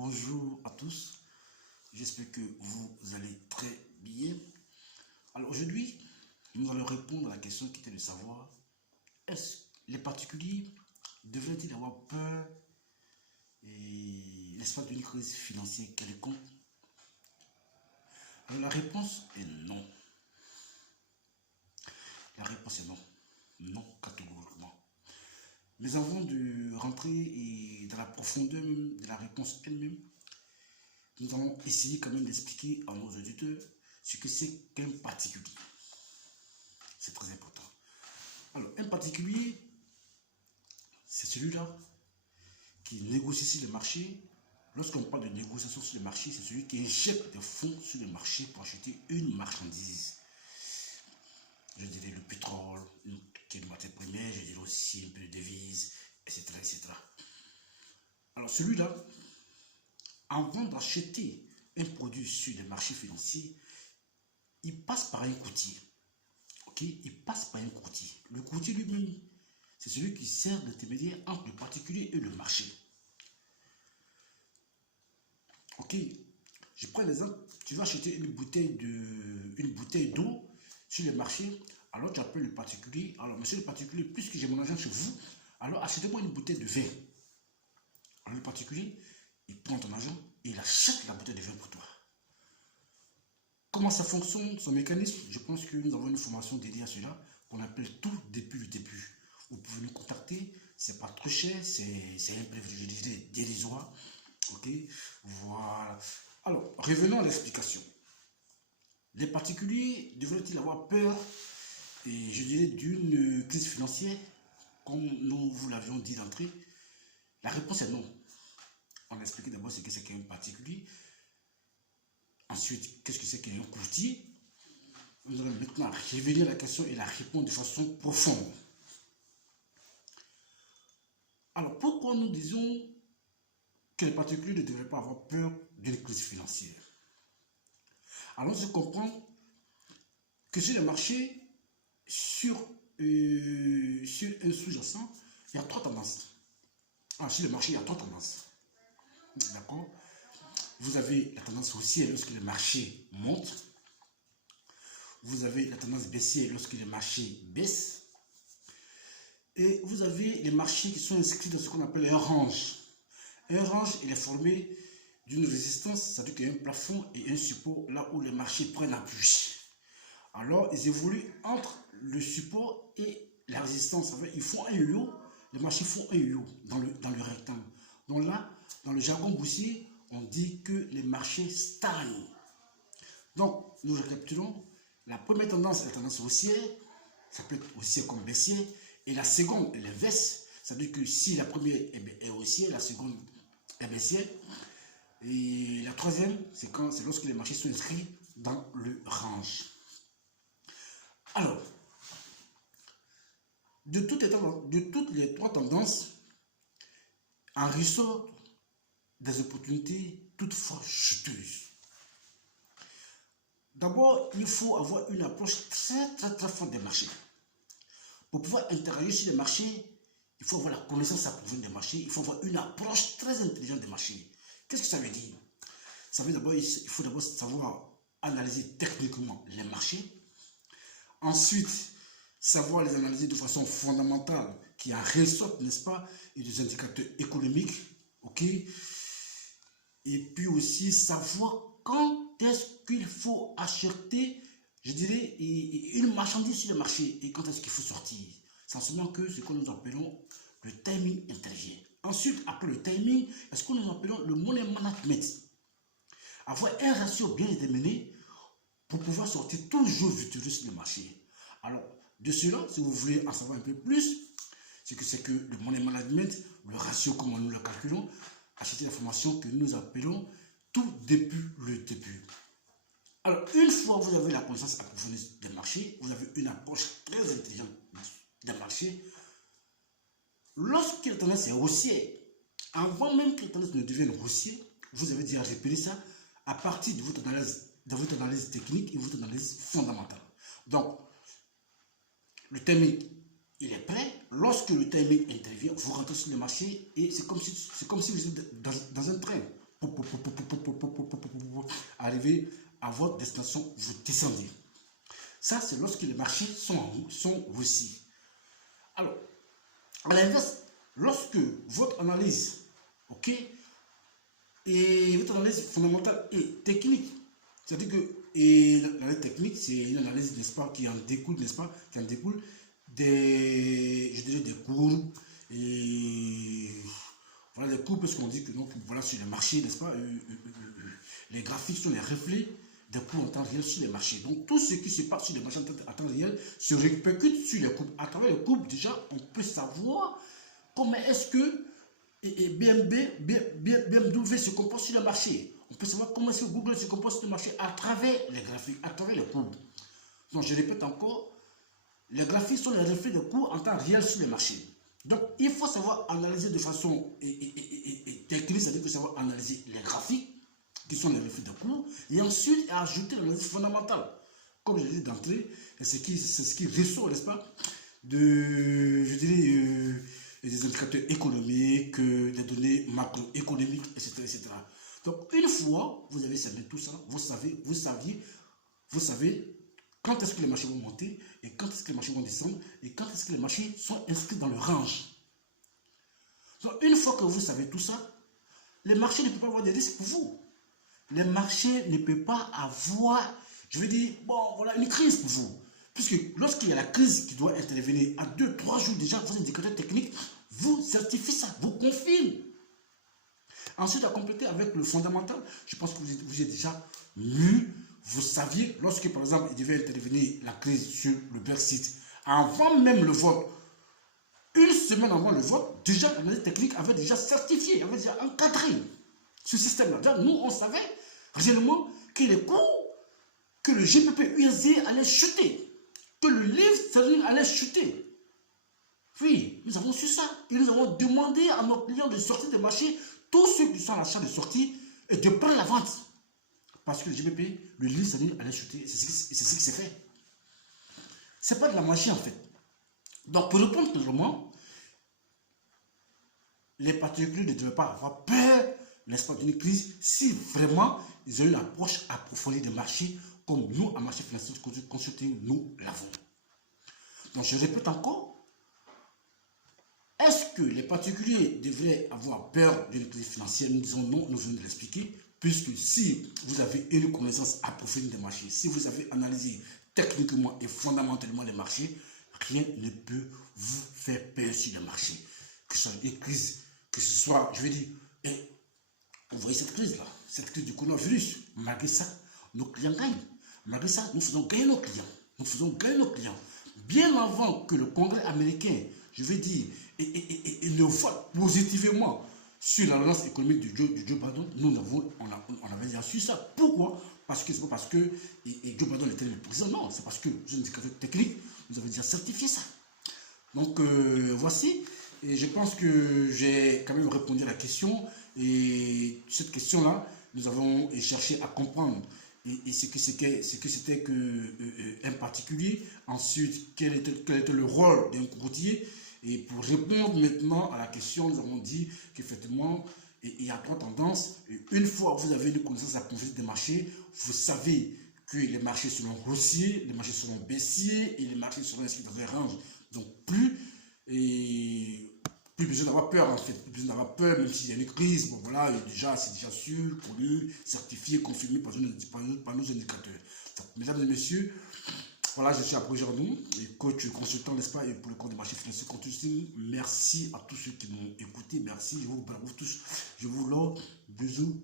bonjour à tous, j'espère que vous allez très bien. Alors aujourd'hui, nous allons répondre à la question qui était de savoir, est-ce que les particuliers devraient-ils avoir peur l'espace d'une crise financière quelconque? Alors la réponse est non. La réponse est non. Non catégoriquement. Mais avant de rentrer dans la profondeur même de la réponse elle-même, nous allons essayer quand même d'expliquer à nos auditeurs ce que c'est qu'un particulier. C'est très important. Alors, un particulier, c'est celui-là qui négocie sur le marché. Lorsqu'on parle de négociation sur le marché, c'est celui qui injecte des fonds sur le marché pour acheter une marchandise. Je dirais le pétrole, qui est une matière première, je dirais aussi un peu de devises, etc., etc. Alors celui-là, avant d'acheter un produit sur le marché financier, il passe par un courtier. Ok, il passe par un courtier. Le courtier lui-même, c'est celui qui sert d'intermédiaire entre le particulier et le marché. Ok, je prends l'exemple, tu vas acheter une bouteille d'eau sur le marché, alors tu appelles le particulier. Alors monsieur le particulier, puisque j'ai mon argent chez vous, alors achetez-moi une bouteille de vin. Alors le particulier, il prend ton argent et il achète la bouteille de vin pour toi. Comment ça fonctionne, son mécanisme? Je pense que nous avons une formation dédiée à cela, qu'on appelle tout depuis le début. Vous pouvez nous contacter, c'est pas trop cher, c'est un prix dérisoire. Ok, voilà. Alors, revenons à l'explication. Les particuliers devraient-ils avoir peur, et je dirais, d'une crise financière, comme nous vous l'avions dit d'entrée? La réponse est non. On a expliqué d'abord ce que c'est qu'un particulier. Ensuite, qu'est-ce que c'est qu'un courtier? Nous allons maintenant revenir à la question et la répondre de façon profonde. Alors, pourquoi nous disons que les particuliers ne devraient pas avoir peur d'une crise financière? Alors, je comprends que sur le marché, sur un sous-jacent, il y a trois tendances. Sur le marché, il y a trois tendances. D'accord? Vous avez la tendance haussière lorsque le marché monte. Vous avez la tendance baissière lorsque le marché baisse. Et vous avez les marchés qui sont inscrits dans ce qu'on appelle un range. Un range, il est formé d'une résistance, c'est-à-dire qu'il y a un plafond et un support là où les marchés prennent appui. Alors, ils évoluent entre le support et la résistance. Ils font un yo-yo, les marchés font un yo-yo dans le rectangle. Donc là, dans le jargon boursier, on dit que les marchés stagnent. Donc, nous récapitulons. La première tendance est la tendance haussière, ça peut être haussière comme baissière, et la seconde est l'inverse, c'est-à-dire que si la première est haussière, la seconde est baissière, et la troisième, c'est lorsque les marchés sont inscrits dans le range. Alors, de toutes les trois tendances, en ressort des opportunités toutefois chuteuses. D'abord, il faut avoir une approche très forte des marchés. Pour pouvoir interagir sur les marchés, il faut avoir la connaissance approfondie des marchés, il faut avoir une approche très intelligente des marchés. Qu'est-ce que ça veut dire? Ça veut d'abord, il faut d'abord savoir analyser techniquement les marchés. Ensuite, savoir les analyser de façon fondamentale, qui en ressortent, n'est-ce pas, et des indicateurs économiques, ok? Et puis aussi savoir quand est-ce qu'il faut acheter, je dirais, une marchandise sur le marché et quand est-ce qu'il faut sortir. C'est seulement que ce que nous appelons le timing intervient. Ensuite, après le timing, est-ce que nous appelons le money management. Avoir un ratio bien déterminé pour pouvoir sortir toujours victorieux sur le marché. Alors, de cela, si vous voulez en savoir un peu plus, c'est que le money management, le ratio, comment nous le calculons, achetez la formation que nous appelons tout depuis le début. Alors, une fois que vous avez la connaissance approfondie des marchés, vous avez une approche très intelligente des marchés. Lorsque la tendance est haussière, avant même que la tendance ne devienne haussière, vous avez déjà repéré ça à partir de votre analyse technique et votre analyse fondamentale. Donc, le timing, il est prêt. Lorsque le timing intervient, vous rentrez sur le marché et c'est comme si vous êtes dans un train. arriver à votre destination, vous descendez. Ça, c'est lorsque les marchés sont haussiers. Alors, à l'inverse, lorsque votre analyse, ok, et votre analyse fondamentale et technique, c'est-à-dire que l'analyse technique, c'est une analyse, n'est-ce pas, qui en découle, n'est-ce pas, qui en découle des, je dirais, des courbes, et voilà, les courbes, parce qu'on dit que donc, voilà, sur les marchés, n'est-ce pas, les graphiques sont les reflets des cours en temps réel sur les marchés. Donc, tout ce qui se passe sur les marchés en temps réel se répercute sur les courbes. À travers les courbes, déjà, on peut savoir comment est-ce que BMW se comporte sur le marché. On peut savoir comment est-ce que Google se comporte sur le marché à travers les graphiques, à travers les courbes. Donc, je répète encore, les graphiques sont les reflets de cours en temps réel sur les marchés. Donc, il faut savoir analyser de façon technique, c'est-à-dire que savoir analyser les graphiques, qui sont les reflets de cours, et ensuite ajouter l'analyse fondamentale. Comme je l'ai dit d'entrée, c'est ce qui ressort, n'est-ce pas, de, je dirais, des indicateurs économiques, des données macroéconomiques, etc., etc. Donc, une fois vous avez cerné tout ça, vous savez quand est-ce que les marchés vont monter et quand est-ce que les marchés vont descendre et quand est-ce que les marchés sont inscrits dans le range. Donc, une fois que vous savez tout ça, les marchés ne peuvent pas avoir des risques pour vous. Les marchés ne peuvent pas avoir, je veux dire, bon, voilà, une crise pour vous. Puisque lorsqu'il y a la crise qui doit intervenir à 2-3 jours déjà, vos indicateurs techniques vous certifient ça, vous confirment. Ensuite, à compléter avec le fondamental, je pense que vous êtes déjà mieux. Vous saviez, lorsque par exemple, il devait intervenir la crise sur le Brexit, avant même le vote, une semaine avant le vote, déjà l'analyse technique avait déjà certifié, avait déjà encadré ce système-là. Nous, on savait réellement que les cours, que le GBP/USD allait chuter, que le livre sterling allait chuter. Oui, nous avons su ça. Et nous avons demandé à nos clients de sortir des marchés, tous ceux qui sont à l'achat de sortie, et de prendre la vente. Parce que le GBP, le livre sterling allait chuter. C'est ce qui s'est fait. Ce n'est pas de la magie en fait. Donc, pour répondre clairement, les particuliers ne devaient pas avoir peur, n'est-ce pas, d'une crise si vraiment ils ont une approche approfondie des marchés comme nous, à Marché Financier Consulting, nous l'avons. Donc, je répète encore, est-ce que les particuliers devraient avoir peur d'une crise financière? Nous disons non, nous venons de l'expliquer, puisque si vous avez une connaissance approfondie des marchés, si vous avez analysé techniquement et fondamentalement les marchés, rien ne peut vous faire peur sur les marchés. Que ce soit une crise, que ce soit, je veux dire, vous voyez cette crise-là, cette crise du coronavirus, malgré ça, nos clients gagnent. Malgré ça, nous faisons gagner nos clients. Nous faisons gagner nos clients. Bien avant que le Congrès américain, je veux dire, ne vote positivement sur la relance économique du Joe Biden, on avait déjà su ça. Pourquoi? Parce que c'est pas parce que Joe Biden était le président, non, c'est parce que les indicateurs techniques nous avaient déjà certifié ça. Donc voici, et je pense que j'ai quand même répondu à la question. Et cette question-là, nous avons cherché à comprendre ce que c'était qu'un particulier. Ensuite, quel était le rôle d'un courtier. Et pour répondre maintenant à la question, nous avons dit qu'effectivement, il y a trois tendances. Une fois que vous avez une connaissance approfondie des marchés, vous savez que les marchés seront haussiers, les marchés seront baissiers et les marchés seront inscrits dans un range. Donc plus besoin d'avoir peur en fait, plus besoin d'avoir peur même s'il y a une crise, bon voilà, c'est déjà sûr, connu, certifié, confirmé par nos indicateurs. Donc, mesdames et messieurs, voilà, je suis Abou Jardou, coach consultant, n'est-ce pas, et pour le compte de Marché Financier Consulting. Merci à tous ceux qui m'ont écouté, merci, je vous bravo tous, je vous love, bisous.